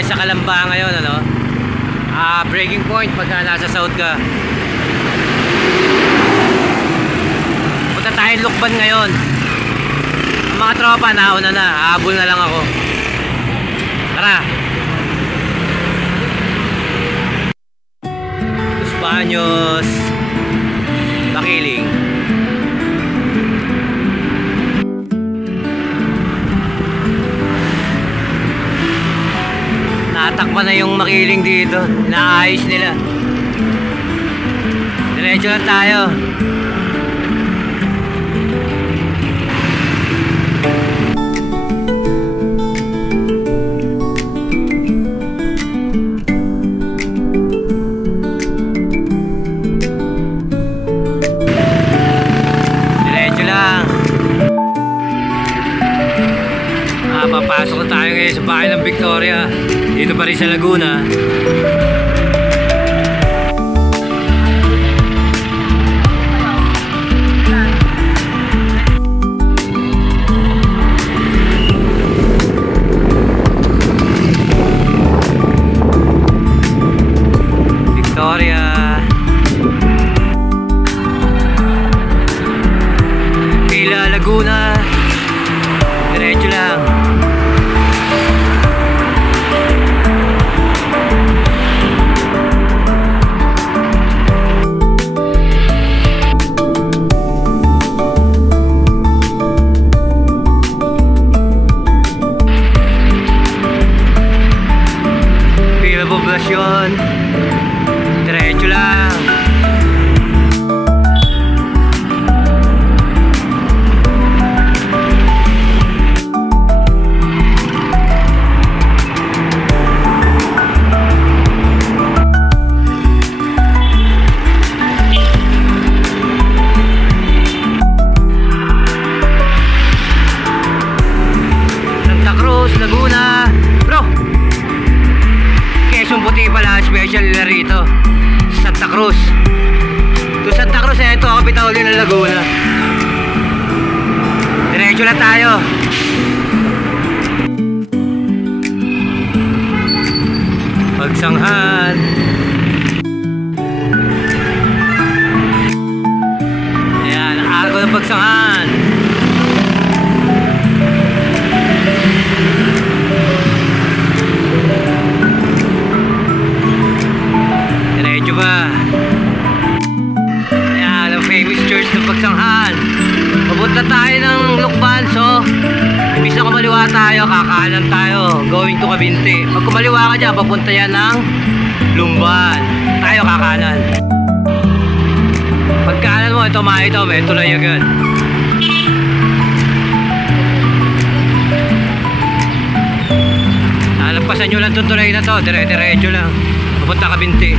tayo sa Calamba ngayon, ano? Breaking point pagka nasa south ka. Punta tayo Lukban ngayon. Ang mga tropa nauna na, hahabol na lang ako. Tara. Los Baños, Makiling. Natakpan na yung Makiling dito. Naayos nila. Diretso lang tayo. Diretso lang. Papasok na tayo ngayon sa bahay ng Victoria. Dito pa rin sa Laguna. Victoria. Pila Laguna. Diretso lang. Poblasyon. Diretso lang. Santa Cruz, Laguna. Bro! Quezon Puti pala, special na rito. Santa Cruz. To Santa Cruz, ito ang Kapitolyo ng Laguna. Diretso lang tayo. Pagsanghan. Ayan, arko ng Pagsanghan. Diretso ba? Ayan, ang famous church ng Pagsanghan. Papunta tayo ng Lukban, so imbis na kumaliwa tayo, kakaanan tayo, going to Cabinte. Pag kumaliwa ka dyan, papunta yan ng Lumban. Tayo kakanan. Pagkaanan mo, ito makita mo, ito tulay agad. Nalampasan nyo lang itong tulay na to, dire-diretso lang. Papunta Cabinte.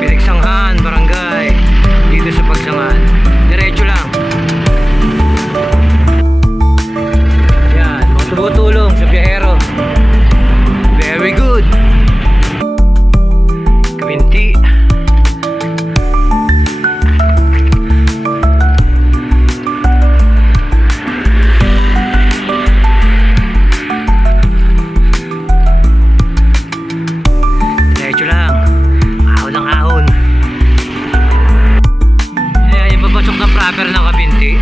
Pinagsanghan, barangay. Dito sa Pagsanghan. Diretso lang. Yan, mga tumutulong sa biyahero. Very good. Cabinte. Proper ng Cabinte.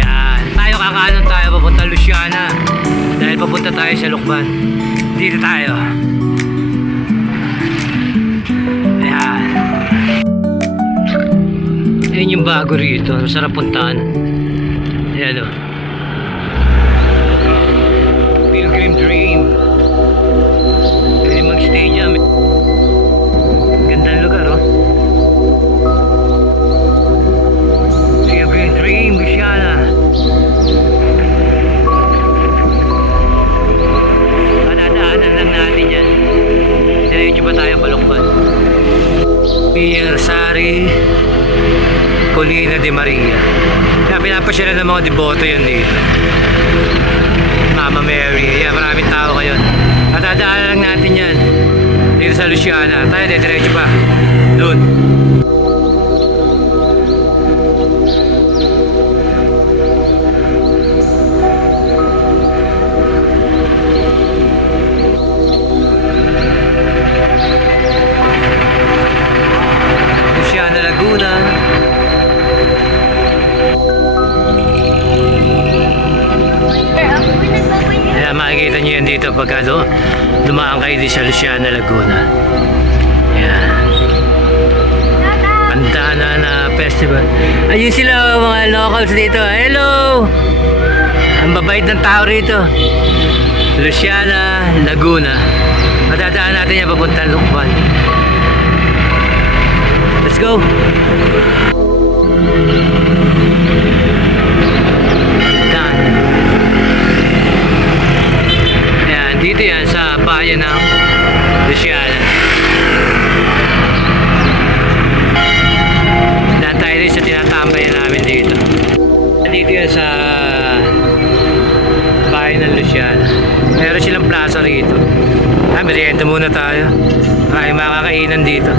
Yan. Tayo kakaanan tayo papunta Luciana. Dahil papunta tayo sa Lukban. Dito tayo. Yan. Yan yung bago rito. Masarap puntaan. Yan o. Pilgrim Dream. Pwede mag-stay dyan. Gandang lugar o. Dream, Luciana. Madadaanan lang natin yan. Diretso ba tayo Palukban? Pier Sari, Colina de Maria. Kaya pinapasyalan ng mga deboto yan dito. Mama Mary. Yan, maraming tao ngayon. Madadaanan lang natin yan. Dito sa Luciana. Tayo, diretso pa. Doon. nyo yan dito pagka dumaan kayo di sa Luciana, Laguna. Yan. Pantana na festival. Ayun sila mga locals dito. Hello! Ang babait ng tao rito. Luciana, Laguna. Matadaan natin yan papuntang Lukban. Let's go! Daan. Yan, dito yan sa bayan ng Luciana. Daan tayo rin sa tinatambayan namin dito. Dito yan sa bayan ng Luciana. Meron silang plaza rito. Merienda muna tayo. Maraming makakainan dito.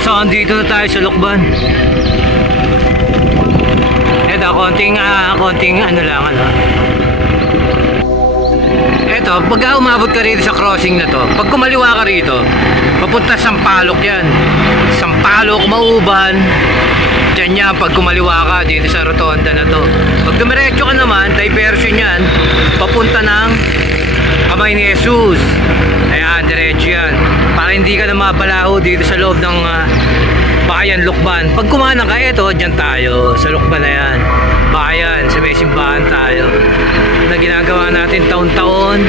So andito na tayo sa Lukban. Ito, konting ano lang, ano. Ito, pag umabot ka rito sa crossing na to, pag kumaliwa ka rito, papunta Sampaloc yan. Sampaloc, Mauban. Diyan yan, pag kumaliwa ka dito sa rotonda na to. Pag dumiretso ka naman, diversion yan, papunta ng Kamay ni Jesus. Ayan, diretso yan. Para hindi ka na mabalaho dito sa loob ng bayan Lukban. Pag kumanan ka, ito, dyan tayo. Sa Lukban na yan. Bayan, sa may simbahan tayo. Na ginagawa natin taon-taon.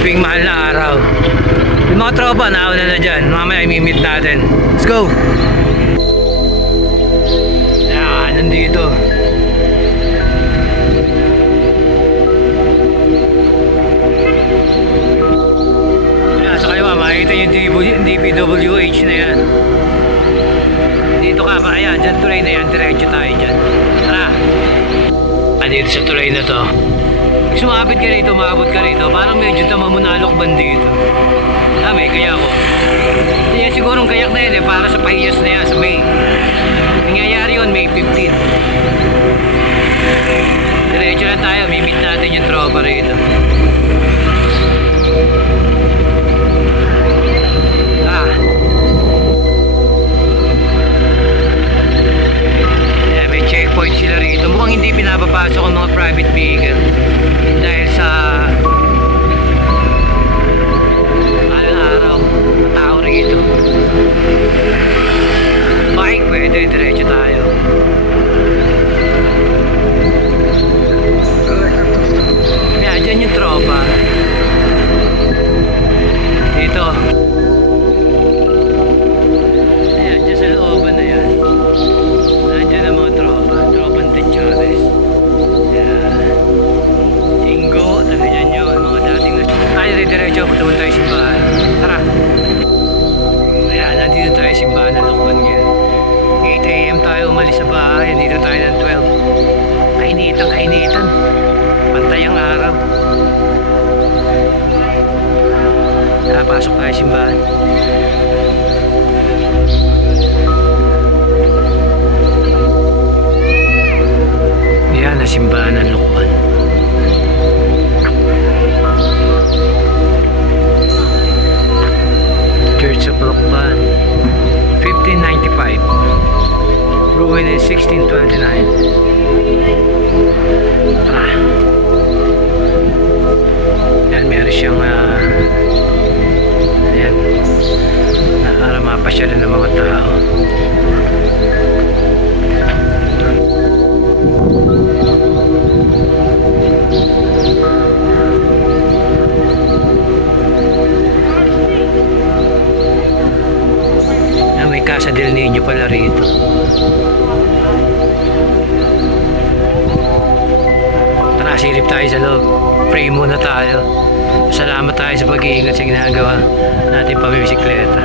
Tuwing mahal na araw. Yung mga tropa, nauna na dyan. Mamaya imimit natin. Let's go! Ayan, nandito. Makikita yung DPWH na yan. Dito ka pa, ayan, dyan tulay na yan, diretso tayo dyan. Tara. Dito sa tulay na to. Kung sumabit ka rito, maabot ka rito, parang medyo tamamunalokban dito. May kayak ko. Yan sigurong kayak na yan para sa Pahiyas na yan, sa May. Nangyayari yun, May 15. Diretso na tayo, mimit natin yung tropa rito. Checkpoint sila rito. Mukhang hindi pinapapasok ang mga private vehicle dahil sa araw-araw tao rito. Bike pwede, diretso tayo. Yan, dyan yung tropa dito. Ayan, dyan sa looban na yan. Nandiyan ang mga tropang Techares. Jingo, nandiyan yun, mga dating tayo diretso, pumunta tayo simbahan. Tara. Ayan, nandito tayo simbahan ng Lukban ngayon. 8 AM tayo umalis sa bahay, dito tayo ng 12. Kainitan. Pantay ang araw. Pasok tayo simbahan. Yan na simbahan ng Lukban. Church of Lukban, 1595, ruined in 1629. Yan, meron siyang yan, para mapasyalan ng mga tao. May Casa del Niño pala rito. Tara, silip tayo sa loob. Pray muna tayo. Salamat tayo sa pag-iingat sa ginagawa natin pamibisikleta.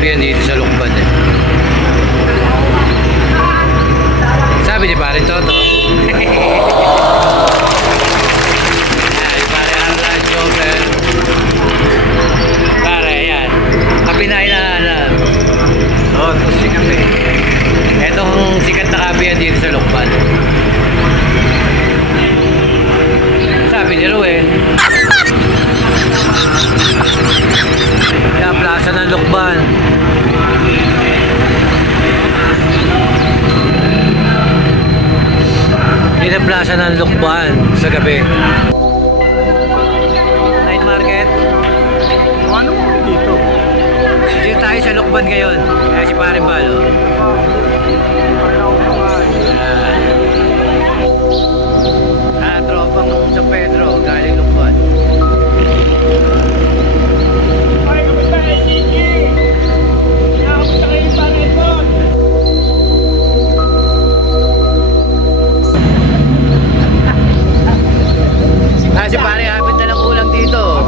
Grabe yan dito sa Lukban eh. Sabi ni Parin Toto. Ay, pare Arla, Joker. Pare, yan. Kape na inaalam. Oo, ito sikat eh. Itong sikat na kape yan dito sa Lukban. Sabi ni Ruel. Yan, plaza ng Lukban. Yan ang plaza ng Lukban sa gabi. Night market. Ano mo dito? Dito tayo sa Lukban ngayon. Kaya si Paring Balo. Tropang San Pedro, galing Lukban. Ay, kamusta kayo, Kiki? Kamusta kayo, Panginoon? Si Pare Abid na lang ulang dito.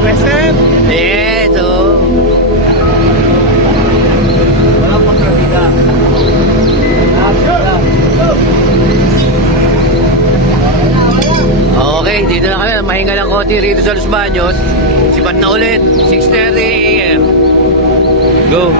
Present? Ito. Wala pang kabida. Okay, dito na kami. Mahinga lang konti rito sa Los Baños. Sipat na ulit. 6:30 AM. Go.